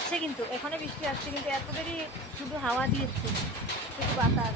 আসছে, কিন্তু এখানে বৃষ্টি আসছে, কিন্তু এত দেরি শুধু হাওয়া দিয়েছে, শুধু বাতাস।